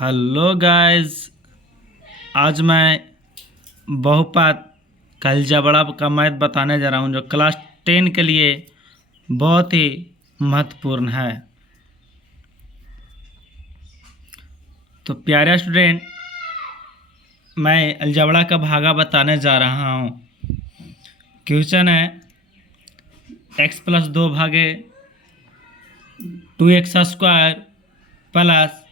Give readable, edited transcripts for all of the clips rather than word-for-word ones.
Hello guys. आज मैं बहुपद का अलजेब्रा का मैथ बताने जा रहा हूँ जो क्लास 10 के लिए बहुत ही महत्वपूर्ण है। तो प्यारे स्टूडेंट, मैं अलजेब्रा का भागा बताने जा रहा हूँ। क्वेश्चन है x + 2 भागे 2x² प्लस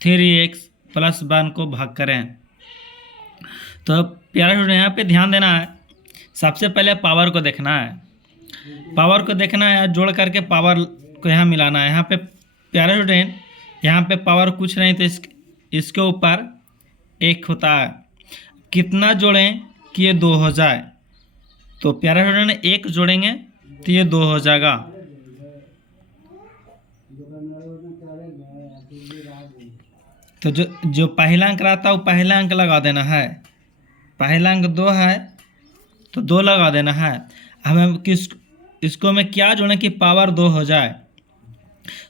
3x + 1 को भाग करें। तो प्यारे स्टूडेंट, यहाँ पे ध्यान देना है। सबसे पहले पावर को देखना है। पावर को देखना है, जोड़ करके पावर को यहाँ मिलाना है। यहाँ पे प्यारे स्टूडेंट, यहाँ पे पावर कुछ नहीं तो इसके ऊपर 1 होता है। कितना जोड़ें कि ये 2 हो जाए? तो प्यारे स्टूडेंट, 1 जोड़ेंगे तो ये 2 हो जाएगा। तो जो पहला अंक रहता है वो पहला अंक लगा देना है। पहला अंक 2 है तो 2 लगा देना है। हमें इसको में क्या जोड़ें कि पावर 2 हो जाए?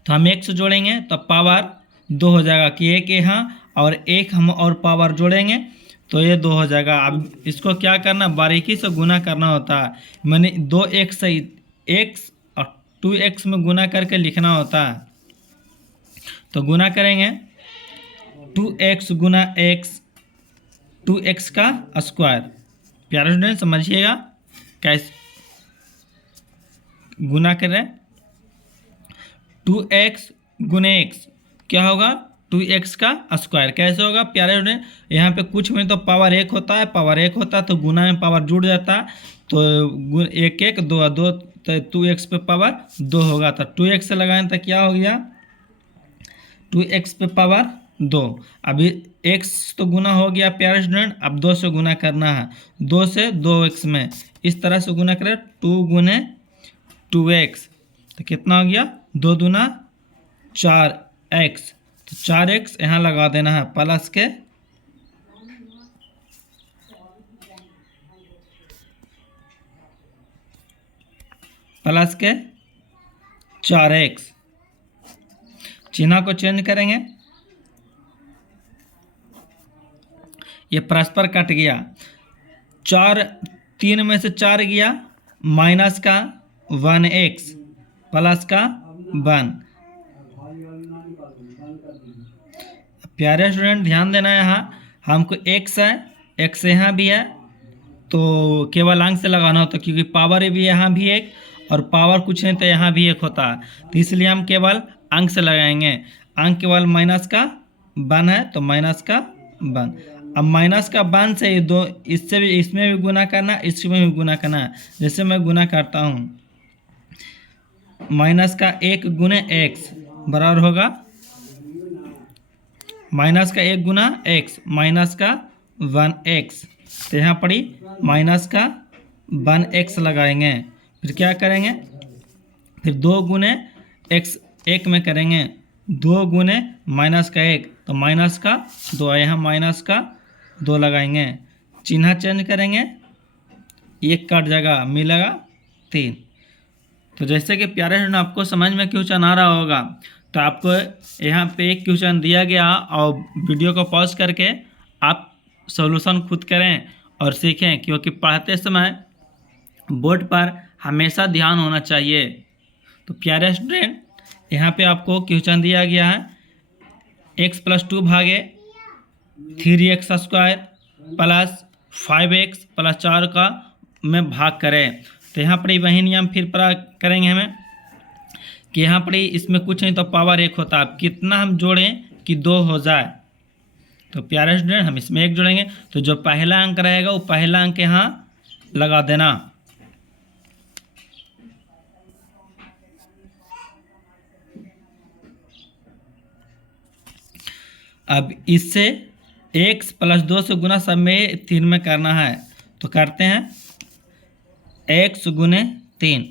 तो हम 1 से जोड़ेंगे तो पावर 2 हो जाएगा कि 1 यहाँ और 1 हम और पावर जोड़ेंगे तो ये 2 हो जाएगा। अब इसको क्या करना, बारीकी से गुना करना होता है। मैंने 2x से x और 2x में गुना करके लिखना होता है। तो गुना करेंगे 2x गुना x, 2x का स्क्वायर। प्यारे स्टूडेंट समझिएगा कैसे गुना कर रहे हैं। 2x गुने x क्या होगा? 2x का स्क्वायर। कैसे होगा प्यारे स्टूडेंट? यहाँ पे कुछ में तो पावर 1 होता है, पावर 1 होता है तो गुना में पावर जुड़ जाता है। तो 1 1 2 2 तो 2x पे पावर 2 होगा। तो 2x से लगाएं तो क्या हो गया? 2x पे पावर 2। अभी x तो गुना हो गया प्यारे स्टूडेंट, अब 2 से गुना करना है। 2 से 2x में इस तरह से गुना करें, 2 गुने 2x तो कितना हो गया? 2 दूना 4x। तो 4x यहाँ लगा देना है प्लस के प्लस के 4x। चिन्ह को चेंज करेंगे, ये परस्पर कट गया। 4 3 में से 4 गया, माइनस का 1x प्लस का 1। प्यारे स्टूडेंट ध्यान देना है, यहाँ हमको x है, x यहाँ भी है तो केवल अंक से लगाना होता है क्योंकि पावर भी यहाँ भी 1 और पावर कुछ नहीं तो यहाँ भी 1 होता है। तो इसलिए हम केवल अंक से लगाएंगे। अंक केवल माइनस का 1 है तो माइनस का 1। अब माइनस का 1 से ये 2, इससे भी इसमें भी गुना करना, इसमें भी गुना करना है। जैसे मैं गुना करता हूँ, माइनस का 1 गुने x बराबर होगा माइनस का 1 गुना x माइनस का 1x। तो यहाँ पड़ी माइनस का 1x लगाएंगे। फिर क्या करेंगे? फिर 2 गुने x 1 में करेंगे, 2 गुने माइनस का 1 तो माइनस का 2, यहाँ माइनस का 2 लगाएंगे। चिन्ह चेंज करेंगे, 1 कट जाएगा, मिलेगा 3। तो जैसे कि प्यारे स्टूडेंट आपको समझ में क्वेश्चन आ रहा होगा, तो आपको यहाँ पे एक क्वेश्चन दिया गया और वीडियो को पॉज करके आप सॉल्यूशन खुद करें और सीखें, क्योंकि पढ़ते समय बोर्ड पर हमेशा ध्यान होना चाहिए। तो प्यारे स्टूडेंट, यहाँ पे आपको क्वेश्चन दिया गया है x + 2 भागे 3x² प्लस 5x + 4 का में भाग करें। तो यहाँ पर वही नियम फिर पर करेंगे हमें कि यहाँ पर इसमें कुछ नहीं तो पावर 1 होता है। कितना हम जोड़ें कि 2 हो जाए? तो प्यारे स्टूडेंट, हम इसमें 1 जोड़ेंगे तो जो पहला अंक रहेगा वो पहला अंक यहाँ लगा देना। अब इससे x + 2 से गुना सब में 3 में करना है। तो करते हैं x गुने 3।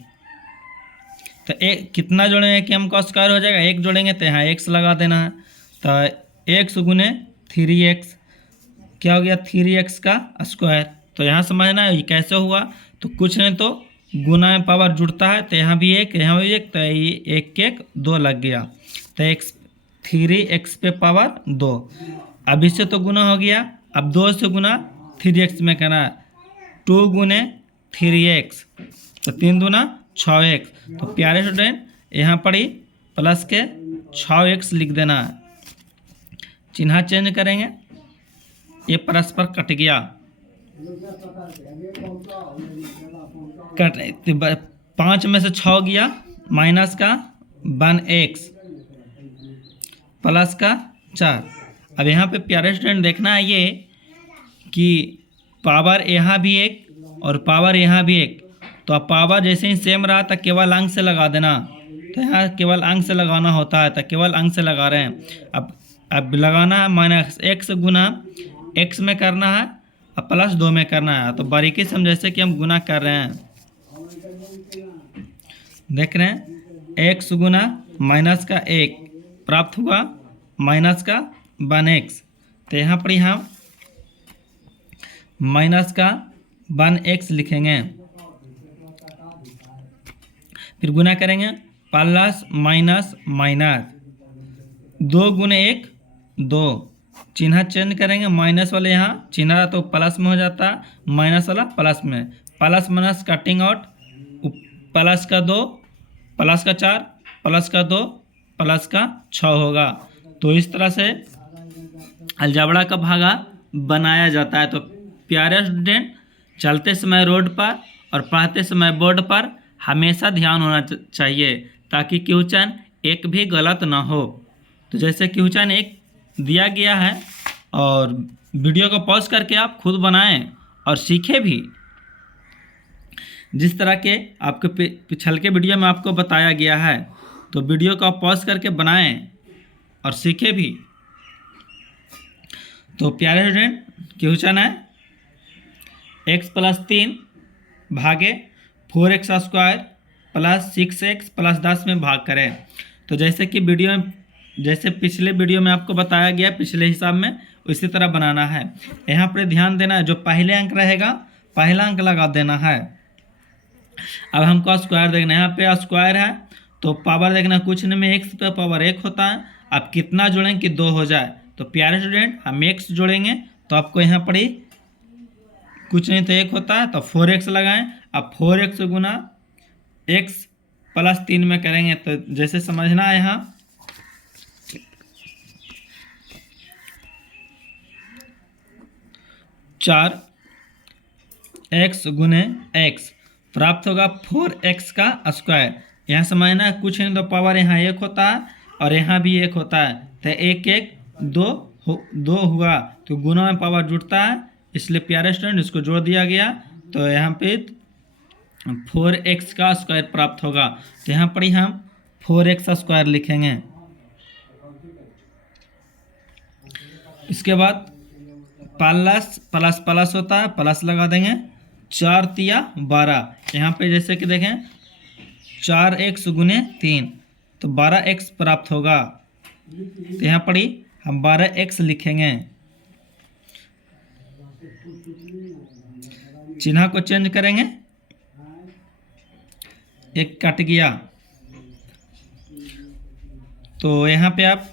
तो कितना जोड़ेंगे कि हमको स्क्वायर हो जाएगा? 1 जोड़ेंगे तो यहाँ x लगा देना है। तो x गुने 3x क्या हो गया? 3x का स्क्वायर। तो यहाँ समझना है ये कैसे हुआ। तो कुछ नहीं तो गुना में पावर जुड़ता है, तो यहाँ भी 1 यहाँ भी 1 तो ये 1 1 2 लग गया। तो x 3x पे पावर 2। अब इससे तो गुना हो गया, अब 2 से गुना 3x में करना है, 2 गुने 3x, तो 3 दूना 6x। तो प्यारे स्टूडेंट यहाँ पर ही प्लस के 6x लिख देना है। चिन्ह चेंज करेंगे, ये परस्पर कट गया, कट 5 में से 6 गया, माइनस का 1x प्लस का 4। अब यहाँ पे प्यारे स्टूडेंट देखना है ये कि पावर यहाँ भी एक और पावर यहाँ भी एक, तो अब पावर जैसे ही सेम रहा तो केवल अंक से लगा देना, तो यहाँ केवल अंक से लगाना होता है, तो केवल अंक से लगा रहे हैं। अब लगाना है माइनस x गुना x में करना है, अब प्लस 2 में करना है। तो बारीकी से हम जैसे कि हम गुना कर रहे हैं, देख रहे हैं, x गुना माइनस का 1 प्राप्त हुआ माइनस का 1x। तो यहाँ पर हम माइनस का 1x लिखेंगे, फिर गुना करेंगे, प्लस माइनस माइनस, 2 गुने 1 2, चिन्ह चेंज करेंगे, माइनस वाले यहाँ चिन्ह तो प्लस में हो जाता है, माइनस वाला प्लस में, plus minus cutting out, plus का 2 प्लस का 4 प्लस का 2 प्लस का 6 होगा। तो इस तरह से अलजेब्रा का भागा बनाया जाता है। तो प्यारे स्टूडेंट, चलते समय रोड पर और पढ़ते समय बोर्ड पर हमेशा ध्यान होना चाहिए ताकि क्वेश्चन एक भी गलत ना हो। तो जैसे क्वेश्चन एक दिया गया है और वीडियो को पॉज करके आप खुद बनाएं और सीखें भी। जिस तरह के आपके पिछल के वीडियो में आपको बताया गया है, तो वीडियो को आप पॉज करके बनाएं और सीखें भी। तो प्यारे स्टूडेंट, क्वेश्चन है x प्लस 3 भागे 4x square plus 6x plus 10 में भाग करें। तो जैसे कि वीडियो में, जैसे पिछले वीडियो में आपको बताया गया पिछले हिसाब में, उसी तरह बनाना है। यहाँ पर ध्यान देना है, जो पहले अंक रहेगा पहला अंक लगा देना है। अब हमको स्क्वायर देखना है, यहाँ पे स्क्वायर है तो पावर देखना, कुछ नहीं में x पे पावर 1 होता है। अब कितना जोड़ेंगे कि 2 हो जाए। तो प्यारे स्टूडेंट, हम x जोड़ेंगे तो आपको यहाँ पर ही कुछ नहीं तो 1 होता है, तो 4x लगाएं। अब 4x गुना x प्लस 3 में करेंगे, तो जैसे समझना है, यहाँ 4x गुने x प्राप्त होगा 4x का स्क्वायर। यहाँ समझना, कुछ नहीं तो पावर यहाँ 1 होता है और यहाँ भी 1 होता है, तो 1 1 2 हुआ, तो गुना में पावर जुड़ता है, इसलिए प्यारे स्टूडेंट इसको जोड़ दिया गया। तो यहाँ पे 4x का स्क्वायर प्राप्त होगा। तो यहाँ पर ही हम 4x स्क्वायर लिखेंगे। इसके बाद प्लस प्लस प्लस होता है, प्लस लगा देंगे, 4 तिया 12। यहाँ पे जैसे कि देखें 4x गुने 3, तो 12x प्राप्त होगा। तो यहाँ पर ही हम 12x लिखेंगे, चिन्ह को चेंज करेंगे, एक कट गया, तो यहाँ पे आप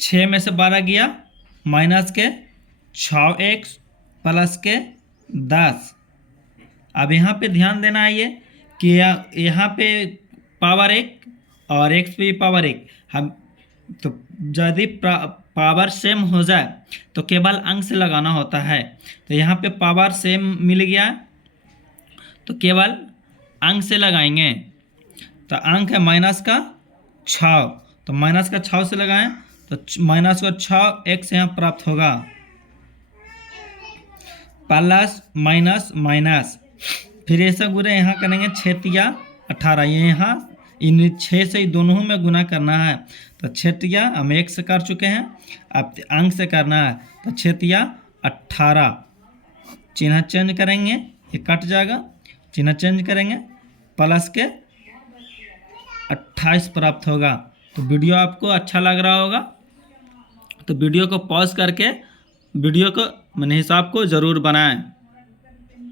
6 में से 12 गया, माइनस के 6x प्लस के 10। अब यहाँ पे ध्यान देना है ये कि यहाँ पे पावर 1 और x पे पावर 1, हम तो यदि पावर सेम हो जाए तो केवल अंक से लगाना होता है। तो यहाँ पे पावर सेम मिल गया तो केवल अंक से लगाएंगे। तो अंक है माइनस का 6, तो माइनस का 6 से लगाएं, तो माइनस का 6x यहाँ प्राप्त होगा, प्लस माइनस माइनस, फिर ऐसा गुना यहाँ करेंगे 6 तिया 18। ये यहाँ इन 6 से ही दोनों में गुना करना है, तो 6 तिया हम 1 से कर चुके हैं, अब अंक से करना है, तो 6 तिया 18। चिन्ह चेंज करेंगे, ये कट जाएगा, चिन्ह चेंज करेंगे, प्लस के 28 प्राप्त होगा। तो वीडियो आपको अच्छा लग रहा होगा तो वीडियो को पॉज करके वीडियो को मैंने हिसाब को ज़रूर बनाएं।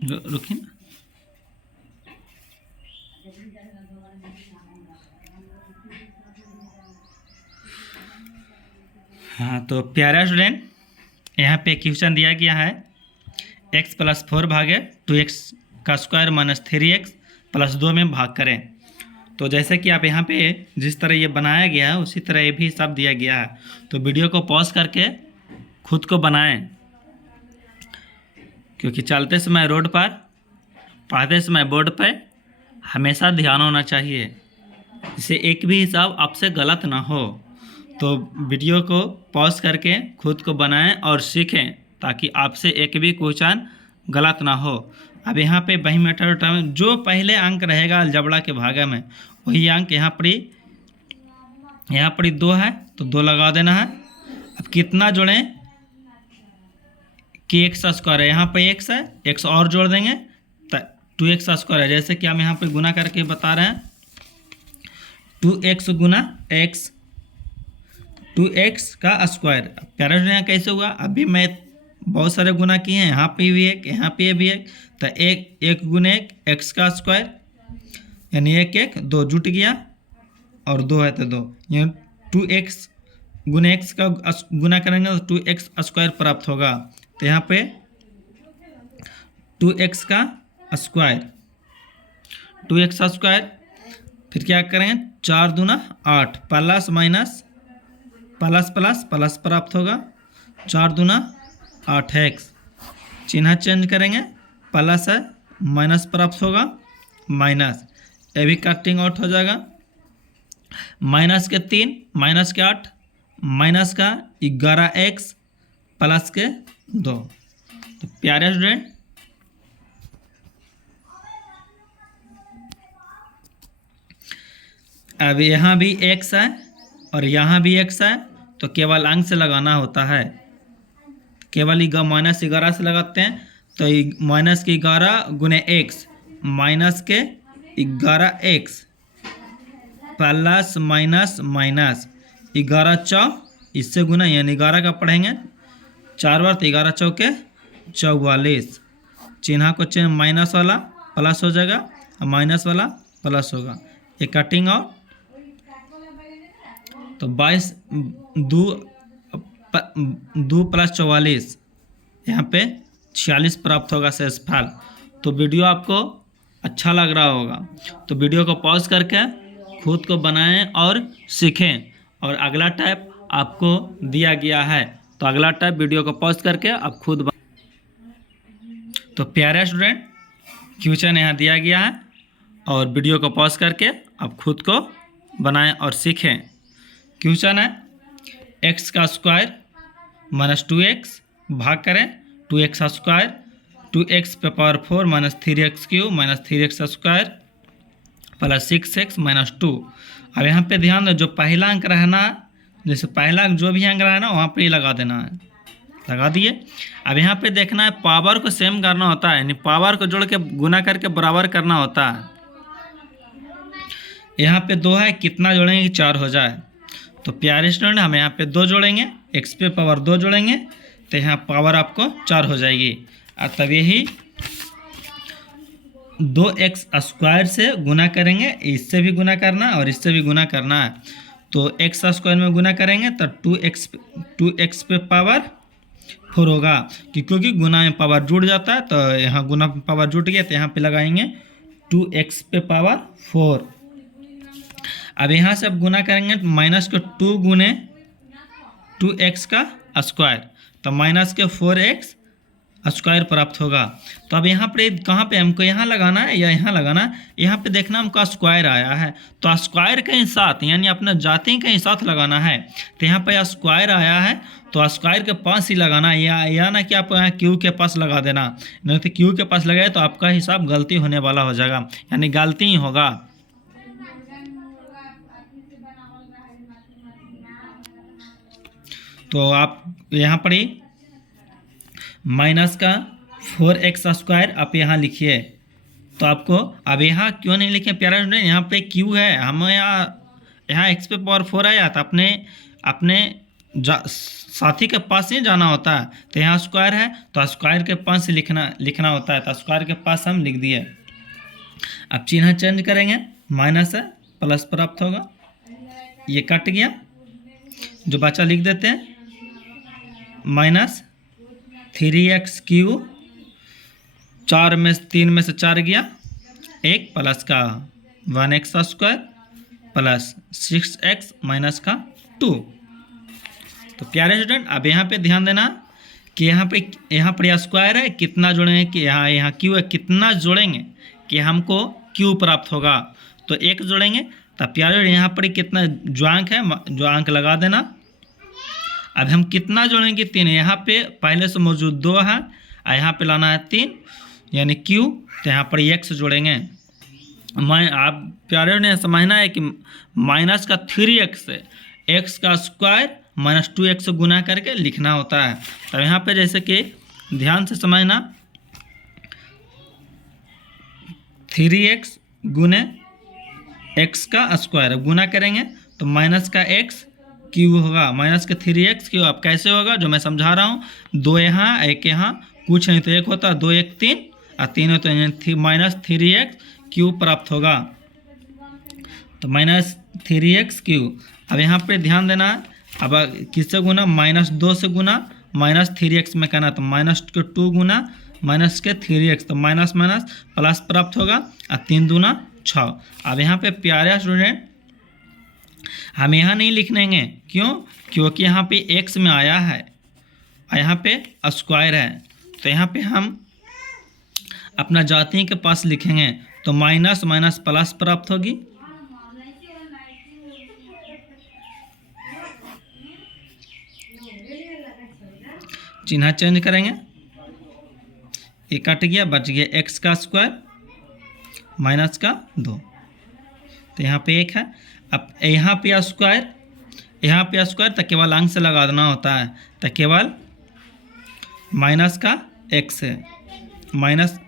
रुकिए ना, हाँ, तो प्यारा स्टूडेंट, यहाँ पे क्वेश्चन दिया गया है x + 4 भागे 2x का स्क्वायर माइनस 3x + 2 में भाग करें। तो जैसे कि आप यहाँ पे जिस तरह ये बनाया गया है उसी तरह ये भी सब दिया गया है। तो वीडियो को पॉज करके खुद को बनाएं, क्योंकि चलते समय रोड पर, पढ़ते समय बोर्ड पर हमेशा ध्यान होना चाहिए, जिससे एक भी हिसाब आपसे गलत ना हो। तो वीडियो को पॉज करके खुद को बनाएं और सीखें, ताकि आपसे एक भी क्वेश्चन गलत ना हो। अब यहाँ पे वही मेथड में जो पहले अंक रहेगा अलजबड़ा के भागे में, वही अंक यहाँ पर 2 है तो 2 लगा देना है। अब कितना जोड़ें कि x स्क्वायर है, यहाँ पे x है, x और जोड़ देंगे तो 2x स्क्वायर है। जैसे कि हम यहाँ पे गुना करके बता रहे हैं, 2x गुना x, 2x का स्क्वायर। प्यारा यहाँ कैसे हुआ, अभी मैं बहुत सारे गुना किए हैं, यहाँ पे भी एक, यहाँ पे भी एक, तो एक गुने एक x का स्क्वायर, यानी 1 2 जुट गया और 2 है तो 2, यानी 2x गुने x का गुना करेंगे तो 2x स्क्वायर प्राप्त होगा। तो यहाँ पे 2x का स्क्वायर, 2x स्क्वायर, फिर क्या करेंगे 4 दूना 8, plus minus plus plus plus प्राप्त होगा, 4 दूना 8x, चिन्ह चेंज करेंगे, प्लस है माइनस प्राप्त होगा, माइनस, ये भी कटिंग आउट हो जाएगा। माइनस के 3, माइनस के 8, माइनस का 11x, प्लस के 2। तो प्यारे स्टूडेंट, अब यहाँ भी x है और यहाँ भी x है, तो केवल अंक से लगाना होता है, केवल -11 से लगाते हैं। तो -11 गुने x, माइनस के 11x, प्लस माइनस माइनस 11 चौ, इससे गुना, यानी 11 का पढ़ेंगे 4 बार तो 11 चौके 44, चिन्ह को चेंज, माइनस वाला प्लस हो जाएगा और माइनस वाला प्लस होगा, ये कटिंग और तो 22 2 + 44, यहाँ पे 46 प्राप्त होगा शेषफल। तो वीडियो आपको अच्छा लग रहा होगा, तो वीडियो को पॉज करके खुद को बनाएं और सीखें। और अगला टाइप आपको दिया गया है, तो अगला टाइप वीडियो को पॉज करके आप खुद तो प्यारे स्टूडेंट, क्वेश्चन यहाँ दिया गया है और वीडियो को पॉज करके आप खुद को बनाएं और सीखें। क्वेश्चन है x का स्क्वायर माइनस 2x भाग करें 2x स्क्वायर, 2x पे power 4 minus 3x cube minus 3x square plus 6x minus 2। अब यहाँ पे ध्यान दो, जो पहला अंक रहना, जैसे पहला जो भी अंक रहा है ना वहाँ पे ही लगा देना है, लगा दिए। अब यहाँ पे देखना है पावर को सेम करना होता है, यानी पावर को जोड़ के गुना करके बराबर करना होता है। यहाँ पे 2 है, कितना जोड़ेंगे कि 4 हो जाए। तो प्यारे स्टूडेंट, हम यहाँ पे 2 जोड़ेंगे, x पे पावर 2 जोड़ेंगे तो यहाँ पावर आपको 4 हो जाएगी। और तब यही 2x स्क्वायर से गुना करेंगे, इससे भी गुना करना और इससे भी गुना करना है। तो x स्क्वायर में गुना करेंगे तो 2x पे पावर 4 होगा, क्योंकि गुना में पावर जुड़ जाता है, तो यहाँ गुना में पावर जुट गया तो यहाँ पे लगाएंगे 2x पे पावर 4। अब यहाँ से अब गुना करेंगे माइनस के 2 गुने 2x का स्क्वायर, तो माइनस के 4x स्क्वायर प्राप्त होगा। तो अब यहाँ पर कहाँ पे हमको यहाँ लगाना है या यहाँ लगाना है, यहाँ पे देखना हमको स्क्वायर आया है, तो स्क्वायर के ही साथ, यानी अपने जाति के ही साथ लगाना है। तो यहाँ पे स्क्वायर आया है तो स्क्वायर के पास ही लगाना है, या ना कि आप यहाँ क्यू के पास लगा देना, नहीं तो क्यू के पास लगाए तो आपका हिसाब गलती होने वाला हो जाएगा, यानी गलती ही होगा। तो आप यहाँ पर ही माइनस का 4x स्क्वायर आप यहाँ लिखिए। तो आपको अब यहाँ क्यों नहीं लिखे प्यारा स्टूडेंट, यहाँ पे q है, हम यहाँ x पे पावर 4 आया तो अपने साथी के पास ही जाना होता है। तो यहाँ स्क्वायर है तो स्क्वायर के पास लिखना होता है, तो स्क्वायर के पास हम लिख दिए। अब चिन्ह चेंज करेंगे, माइनस है प्लस प्राप्त होगा, ये कट गया, जो बचा लिख देते हैं माइनस 3x क्यू, 3 में से 4 गया, 1 प्लस का 1x square plus 6x minus का 2। तो प्यारे स्टूडेंट अब यहाँ पे ध्यान देना कि यहाँ पर स्क्वायर है, कितना जोड़ेंगे कि यहाँ क्यू है, कितना जोड़ेंगे कि हमको क्यू प्राप्त होगा। तो 1 जोड़ेंगे, तब प्यारे यहाँ पर कितना जो अंक है, जो अंक लगा देना। अब हम कितना जोड़ेंगे, 3। यहाँ पे पहले से मौजूद 2 है और यहाँ पे लाना है 3 यानी क्यू, तो यहाँ पर x जोड़ेंगे। आप प्यारे ने समझना है कि माइनस का 3x है, x का स्क्वायर माइनस 2x गुना करके लिखना होता है। तब यहाँ पे जैसे कि ध्यान से समझना, 3x गुने x का स्क्वायर गुना करेंगे तो माइनस का x क्यू होगा, माइनस का 3x क्यू। अब कैसे होगा जो मैं समझा रहा हूँ, 2 यहाँ 1 यहाँ, कुछ नहीं तो 1 होता, 2 1 3 और 3 हो तो माइनस 3x क्यू प्राप्त होगा। तो माइनस 3x क्यू। अब यहाँ पे ध्यान देना, अब किससे गुना, माइनस 2 से गुना, माइनस 3x में करना, तो माइनस के 2 गुना माइनस के 3x, तो माइनस माइनस प्लस प्राप्त होगा और 3 दूना 6। अब यहाँ पे प्यारे स्टूडेंट हम यहाँ नहीं लिखेंगे, क्यों? क्योंकि यहाँ पे x में आया है और यहाँ पे स्क्वायर है, तो यहाँ पे हम अपना जाति के पास लिखेंगे, तो माइनस माइनस प्लस प्राप्त होगी। चिन्ह चेंज करेंगे, ये कट गया, बच गया x का स्क्वायर माइनस का 2, तो यहाँ पे 1 है। अब यहाँ पे स्क्वायर तो केवल अंक से लगा देना होता है, तो केवल माइनस का x है, माइनस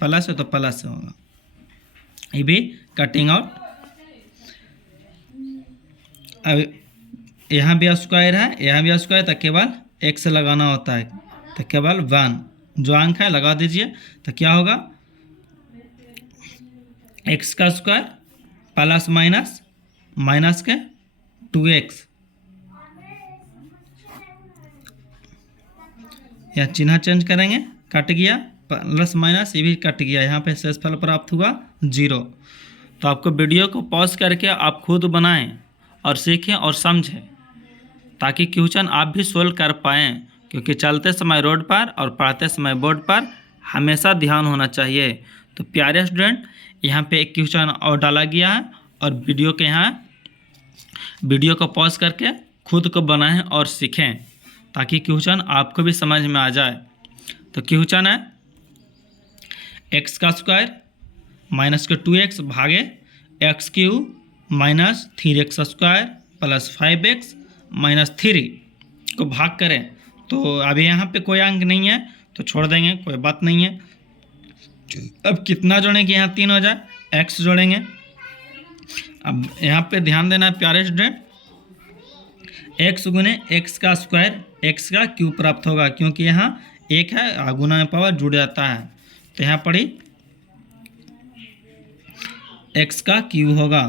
प्लस है तो प्लस से होगा, ये भी कटिंग आउट। अब यहाँ भी स्क्वायर है, यहाँ भी स्क्वायर, तो केवल x लगाना होता है, तो केवल 1 जो अंक है लगा दीजिए, तो क्या होगा, x का स्क्वायर प्लस माइनस माइनस के 2x, या चिन्ह चेंज करेंगे, कट गया, प्लस माइनस ये भी कट गया, यहाँ पे शेषफल प्राप्त हुआ 0। तो आपको वीडियो को पॉज करके आप खुद बनाएं और सीखें और समझें, ताकि क्वेश्चन आप भी सोल्व कर पाएँ, क्योंकि चलते समय रोड पर और पढ़ते समय बोर्ड पर हमेशा ध्यान होना चाहिए। तो प्यारे स्टूडेंट यहाँ पे एक क्वेश्चन और डाला गया है, और वीडियो को पॉज करके खुद को बनाएं और सीखें, ताकि क्वेश्चन आपको भी समझ में आ जाए। तो क्वेश्चन है x का स्क्वायर माइनस के 2x भागे x Q minus 3x square plus 5x minus 3 को भाग करें। तो अभी यहाँ पे कोई अंक नहीं है तो छोड़ देंगे, कोई बात नहीं है। अब कितना जोड़ेंगे, यहाँ 3 हो जाए, x जोड़ेंगे। अब यहाँ पे ध्यान देना है प्यारे स्टूडेंट, x गुने x का स्क्वायर x का क्यू प्राप्त होगा, क्योंकि यहाँ 1 है, गुना में पावर जुड़ जाता है, तो यहाँ पर ही x का क्यू होगा।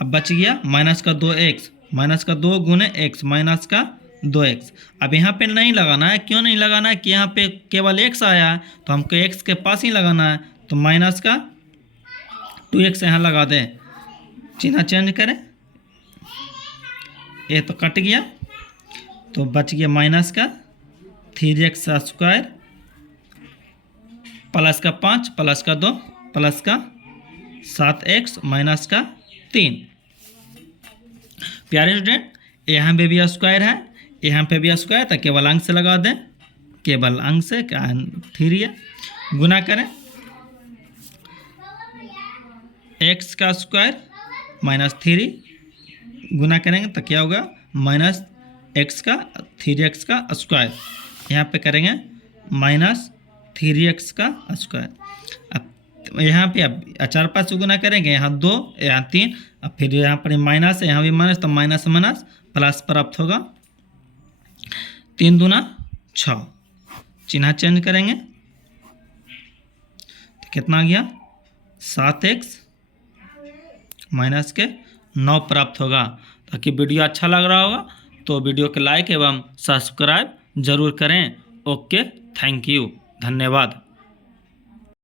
अब बच गया माइनस का 2x, माइनस का 2 गुने x माइनस का 2x। अब यहाँ पे नहीं लगाना है, क्यों नहीं लगाना है कि यहाँ पे केवल x आया है, तो हमको x के पास ही लगाना है, तो माइनस का 2x यहाँ लगा दें, चिन्ह चेंज करें, ये तो कट गया, तो बच गया माइनस का 3x स्क्वायर प्लस का 5 प्लस का 2 प्लस का 7x माइनस का 3। प्यारे स्टूडेंट यहाँ पे भी स्क्वायर है, यहाँ पे भी स्क्वायर, तो केवल अंक से लगा दें, केवल अंक से, क्या 3 है, गुना करें x का स्क्वायर माइनस 3 गुना करेंगे तो क्या होगा, माइनस x का 3x का स्क्वायर, यहाँ पे करेंगे माइनस 3x का स्क्वायर। अब यहाँ पे अब 4-5 गुना करेंगे, यहाँ 2 यहाँ 3, अब फिर यहाँ पर माइनस है, यहाँ भी माइनस, तो माइनस माइनस प्लस प्राप्त होगा, 3 दूना 6, चिन्ह चेंज करेंगे तो कितना गया, 7x माइनस के 9 प्राप्त होगा। ताकि वीडियो अच्छा लग रहा होगा तो वीडियो को लाइक एवं सब्सक्राइब जरूर करें। ओके, थैंक यू, धन्यवाद।